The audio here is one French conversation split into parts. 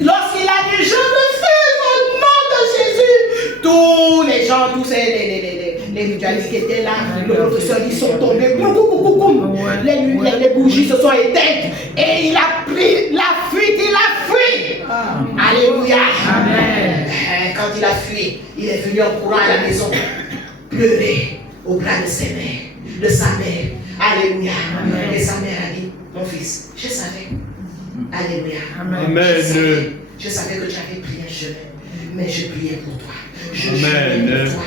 Lorsqu'il a dit je le fais au nom de Jésus, tous les gens, tous les mutualistes qui étaient là, le professeur, ils sont tombés, les bougies se sont éteintes et il a pris la fuite, il a fui. Alléluia. Amen. Quand il a fui, il est venu en courant à la maison, pleurer au bras de sa mère. Alléluia. Amen. Et sa mère a dit, mon fils, je savais. Alléluia. Amen. Je savais que tu avais pris un chemin, mais je priais pour toi. Je jeûnais pour toi.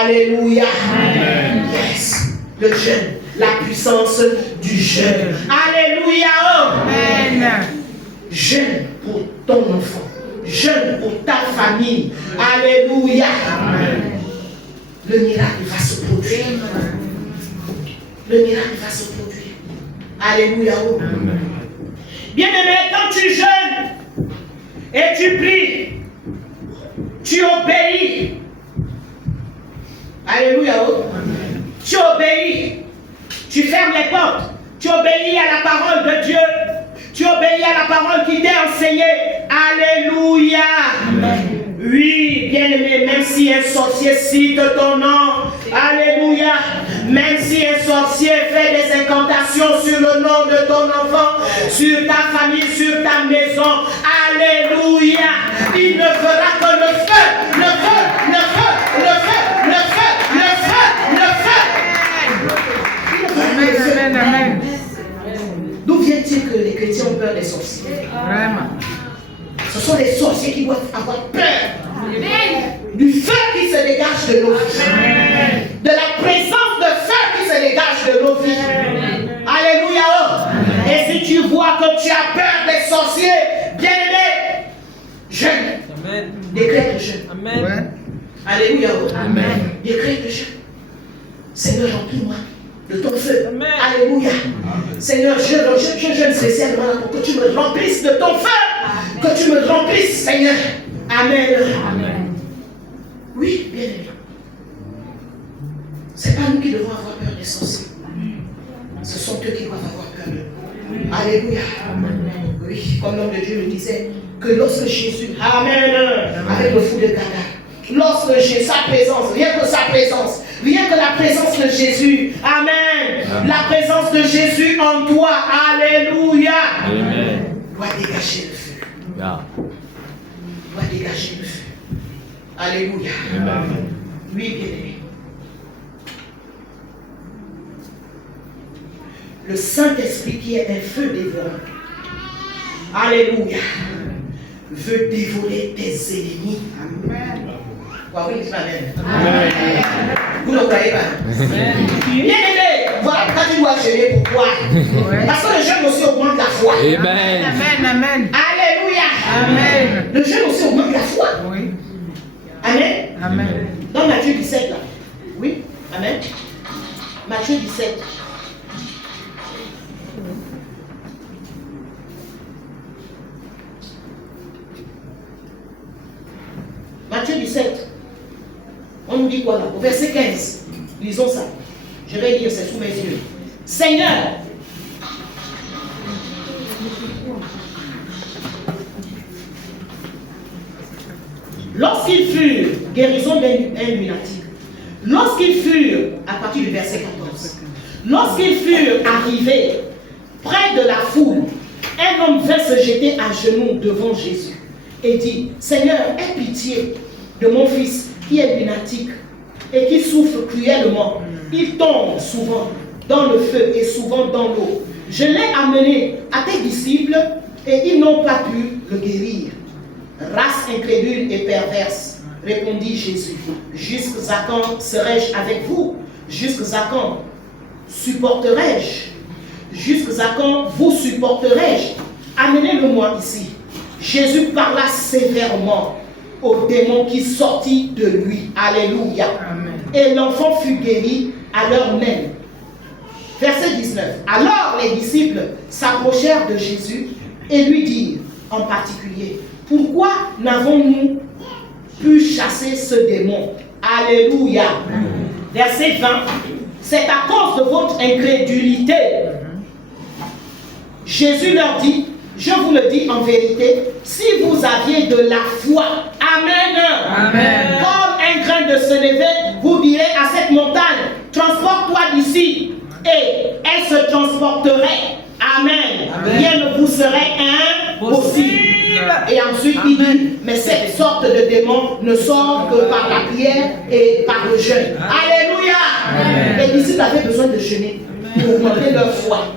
Alléluia. Amen. Yes. Le jeûne, la puissance du jeûne. Alléluia. Amen. Jeûne pour ton enfant. Jeûne pour ta famille. Alléluia. Amen. Le miracle va se produire. Le miracle va se produire. Alléluia. Amen. Bien-aimé, quand tu jeûnes et tu pries, tu obéis. Alléluia. Amen. Tu obéis. Tu fermes les portes. Tu obéis à la parole de Dieu. Tu obéis à la parole qui t'est enseignée. Alléluia. Amen. Oui, bien-aimé, même si un sorcier cite ton nom, alléluia, même si un sorcier fait des incantations sur le nom de ton enfant, sur ta famille, sur ta maison, alléluia, il ne fera que le feu, le feu, le feu, le feu, le feu, le feu, le feu. Amen, amen. D'où vient-il que les chrétiens ont peur des sorciers? Vraiment. Ce sont les sorciers qui doivent avoir peur du feu qui se dégage de nos vies, de la présence de feu qui se dégage de nos vies. Alléluia. Et si tu vois que tu as peur des sorciers, bien-aimé, jeûne. Décrète le jeûne. Alléluia. Décrète le jeûne. Seigneur, remplis-moi de ton feu. Alléluia. Seigneur, je jeûne spécialement pour que tu me remplisses de ton feu. Que tu me remplisses, Seigneur. Amen. Amen. Oui, bien aimé. Ce n'est pas nous qui devons avoir peur des sorciers. Ce sont eux qui doivent avoir peur de nous. Alléluia. Amen. Oui, comme l'homme de Dieu le disait, que lorsque Jésus, Amen, avec le fou de Gadara, lorsque Jésus, sa présence, rien que sa présence, rien que la présence de Jésus, Amen, la présence de Jésus en toi, Alléluia, Amen, doit dégager le feu. Doit dégager le feu. Alléluia. Amen. Oui, bien-aimé. Le Saint-Esprit qui est un feu dévorant, alléluia, veut dévorer tes ennemis. Amen. Oui, amen. Amen. Vous ne croyez pas? Bien-aimé, voilà pourquoi tu dois jeûner. Pourquoi? Parce que le jeûne aussi augmente la foi. Amen. Amen. Amen. Alléluia. Amen. Le jeûne aussi augmente la foi. Oui. Amen. Amen. Dans Matthieu 17 là. Oui. Amen. Matthieu 17. Matthieu 17. On nous dit quoi là? Au verset 15. Lisons ça. Je vais lire, c'est sous mes yeux. Seigneur, lorsqu'ils furent, guérison d'un lunatique, lorsqu'ils furent, à partir du verset 14, lorsqu'ils furent arrivés près de la foule, un homme vint se jeter à genoux devant Jésus et dit, Seigneur, aie pitié de mon fils qui est lunatique et qui souffre cruellement. Il tombe souvent dans le feu et souvent dans l'eau. Je l'ai amené à tes disciples et ils n'ont pas pu le guérir. Race incrédule et perverse, répondit Jésus. Jusqu'à quand serai-je avec vous? Jusqu'à quand supporterai-je? Jusqu'à quand vous supporterai-je? Amenez-le-moi ici. Jésus parla sévèrement au démon qui sortit de lui. Alléluia. Amen. Et l'enfant fut guéri à l'heure même. Verset 19. Alors les disciples s'approchèrent de Jésus et lui dirent en particulier, pourquoi n'avons-nous pu chasser ce démon? Alléluia. Verset 20. C'est à cause de votre incrédulité. Jésus leur dit, je vous le dis en vérité, si vous aviez de la foi, amen, amen. Comme un grain de sénévé, vous direz à cette montagne, transporte-toi d'ici, et elle se transporterait. Amen. Amen. Rien ne vous serait impossible. Et ensuite il dit, mais cette sorte de démon ne sort que par la prière et par le jeûne. Alléluia. Amen. Les disciples avaient besoin de jeûner pour augmenter leur foi.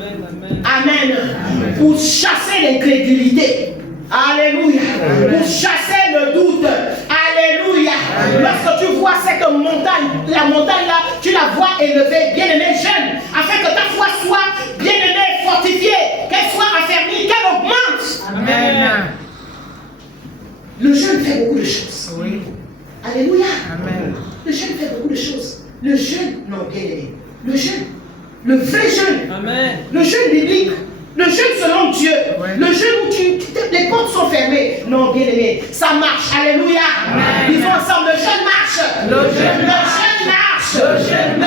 Amen. Amen. Pour chasser l'incrédulité. Alléluia. Amen. Pour chasser le doute. Alléluia. Amen. Lorsque tu vois cette montagne, la montagne là, tu la vois élevée, bien aimé jeune, afin que ta foi soit bien aimée, fortifiée, qu'elle soit affermie, qu'elle augmente. Amen. Le jeûne fait beaucoup de choses. Oui. Alléluia. Amen. Le jeûne fait beaucoup de choses. Le jeûne, non, bien aimé. Le jeûne. Le vrai jeûne. Amen. Le jeûne biblique. Le jeûne selon Dieu. Ouais. Le jeûne où les portes sont fermées. Non, bien aimé. Ça marche. Alléluia. Amen. Disons ensemble, le jeûne marche. Le jeûne marche. Le jeûne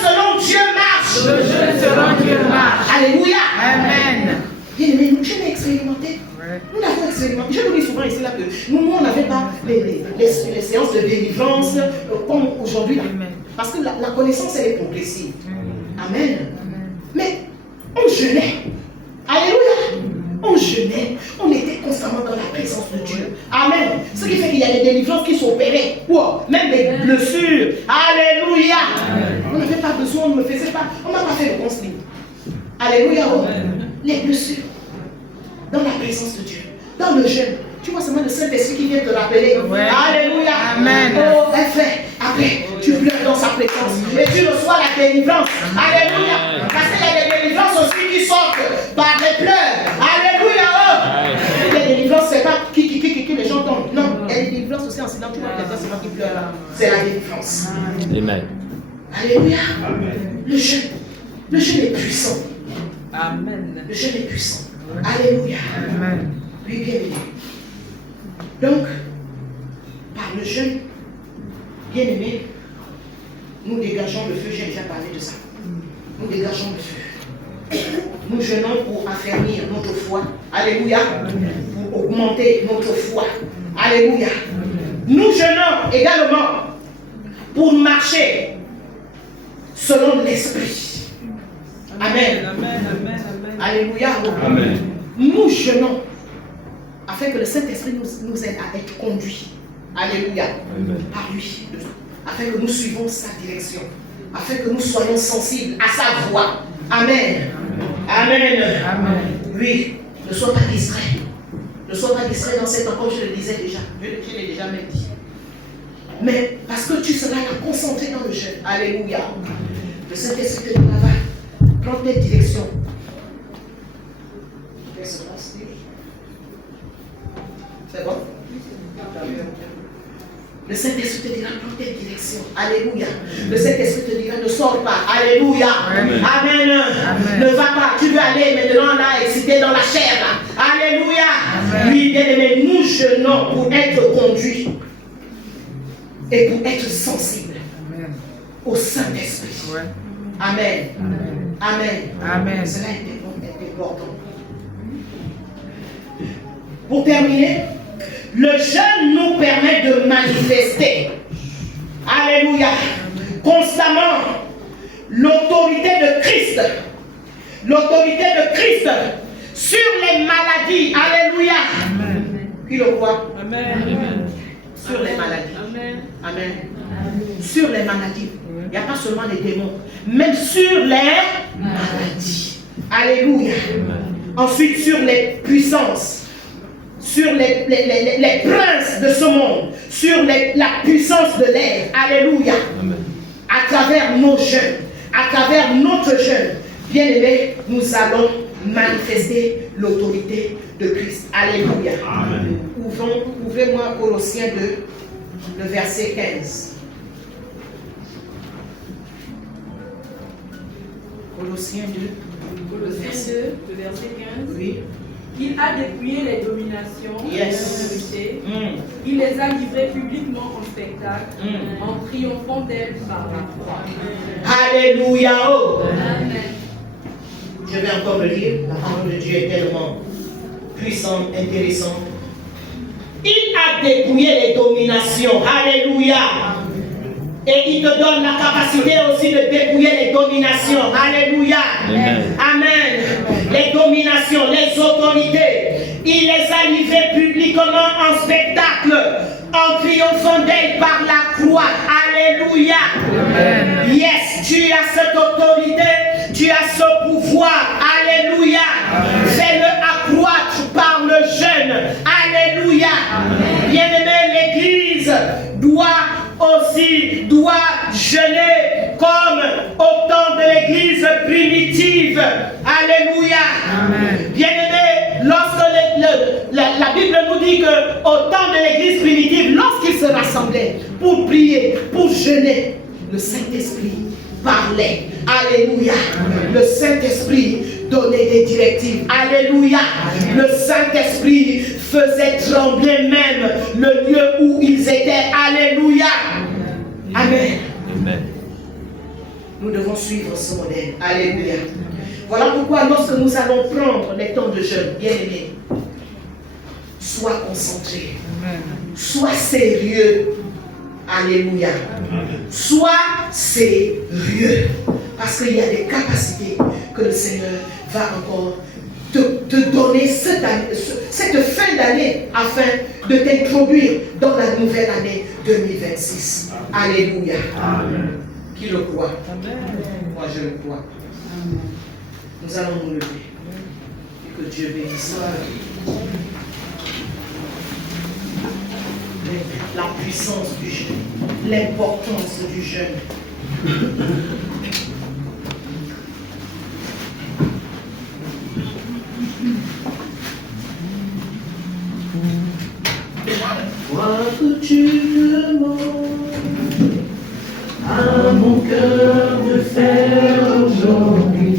selon Dieu marche. Le jeûne selon Dieu marche. Alléluia. Amen. Bien aimé, nous, je l'ai expérimenté. Nous l'avons expérimenté. Je vous dis souvent ici là que nous on n'avait pas les séances de délivrance comme aujourd'hui. Parce que la connaissance elle est progressive. Amen. Mais on jeûnait. Alléluia. On jeûnait. On était constamment dans la présence de Dieu. Amen. Ce qui fait qu'il y a des délivrances qui s'opéraient. Wow. Même des blessures. Alléluia. On n'avait pas besoin, on ne faisait pas. On n'a pas fait le conseil. Alléluia. Les blessures. Dans la présence de Dieu, dans le jeûne. Tu vois seulement le Saint-Esprit qui vient te rappeler. Ouais. Alléluia. Amen. Oh, frère, après, tu pleures dans sa présence et tu reçois la délivrance. Alléluia. Parce qu'il y a des délivrances aussi qui sortent par les pleurs. Alléluia. Oh. Les délivrances, c'est pas qui les gens tombent. Non, il y a des délivrances aussi en silence. Tu vois, c'est pas qui pleure là. C'est la délivrance. Amen. Alléluia. Amen. Le jeûne est puissant. Amen. Le jeûne est puissant. Alléluia. Amen. Oui, bien aimé. Donc, par le jeûne, bien aimé, nous dégageons le feu. J'ai déjà parlé de ça. Nous dégageons le feu. Nous jeûnons pour affermir notre foi. Alléluia. Pour augmenter notre foi. Alléluia. Nous jeûnons également pour marcher selon l'esprit. Amen. Amen. Amen. Alléluia. Amen. Nous jeûnons afin que le Saint-Esprit nous aide à être conduits. Alléluia. Amen. Par lui. Afin que nous suivons sa direction. Afin que nous soyons sensibles à sa voix. Amen. Amen. Amen. Oui. Ne sois pas distrait. Ne sois pas distrait dans cette temps, comme je le disais déjà. Je l'ai déjà même dit. Mais parce que tu seras là concentré dans le jeûne. Alléluia. Le Saint-Esprit te donnera. Prends tes directions. C'est bon? Le Saint-Esprit te dira, prends tes directions. Alléluia. Le Saint-Esprit te dira, ne sors pas. Alléluia. Amen. Amen. Amen. Ne va pas. Tu veux aller maintenant là, excité dans la chair. Là. Alléluia. Amen. Oui, bien aimé, nous jeûnons pour être conduits et pour être sensibles au Saint-Esprit. Ouais. Amen. Amen. Amen. Amen. Cela est important. Pour terminer, le jeûne nous permet de manifester, alléluia, constamment l'autorité de Christ. L'autorité de Christ sur les maladies. Alléluia. Amen. Qui le croit? Amen. Amen. Sur les maladies. Amen. Amen. Sur les maladies. Il n'y a pas seulement les démons, même sur les maladies. Alléluia. Amen. Ensuite, sur les puissances. Sur les princes de ce monde, sur la puissance de l'air. Alléluia. Amen. À travers nos jeûnes, à travers notre jeûne, bien aimés, nous allons manifester l'autorité de Christ. Alléluia. Amen. Ouvrez-moi Colossiens 2, le verset 15. Colossiens 2, le verset 15. Oui. Il a dépouillé les dominations et les autorités. Il les a livrées publiquement en spectacle, en triomphant d'elles par la croix. Alléluia. Oh. Amen. Je vais encore le lire. La parole de Dieu est tellement puissante, intéressante. Il a dépouillé les dominations. Alléluia. Et il te donne la capacité aussi de dépouiller les dominations. Alléluia. Amen. Amen. Les dominations, les autorités. Il les a livrées publiquement en spectacle, en triomphant d'elles par la croix. Alléluia. Amen. Yes, tu as cette autorité, tu as ce pouvoir. Alléluia. Fais-le accroître par le jeûne. Alléluia. Bien-aimé, l'Église doit jeûner comme au temps de l'Église primitive. Alléluia. Bien-aimé, lorsque la Bible nous dit qu'au temps de l'Église primitive, lorsqu'ils se rassemblaient pour prier, pour jeûner, le Saint-Esprit parlait. Alléluia. Le Saint-Esprit donnait des directives. Alléluia. Le Saint-Esprit faisait trembler même le lieu où ils étaient. Alléluia. Amen. Amen. Nous devons suivre ce modèle. Alléluia. Voilà pourquoi lorsque nous allons prendre les temps de jeûne, bien aimés, sois concentré. Sois sérieux. Alléluia. Sois sérieux. Parce qu'il y a des capacités que le Seigneur va encore te donner cette fin d'année afin de t'introduire dans la nouvelle année 2026. Alléluia. Amen. Qui le croit? Amen. Moi je le crois. Amen. Nous allons nous lever. Et que Dieu bénisse. La puissance du jeûne, l'importance du jeûne. Quoi que tu demandes à mon cœur de faire aujourd'hui,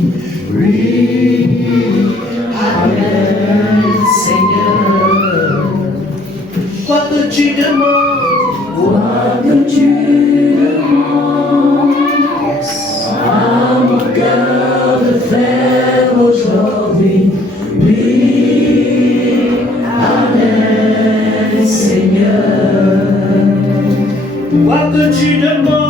oui, Amen, Seigneur. Quoi que tu demandes, à mon cœur de faire aujourd'hui, oui, Amen, Seigneur. Quoi que tu demandes.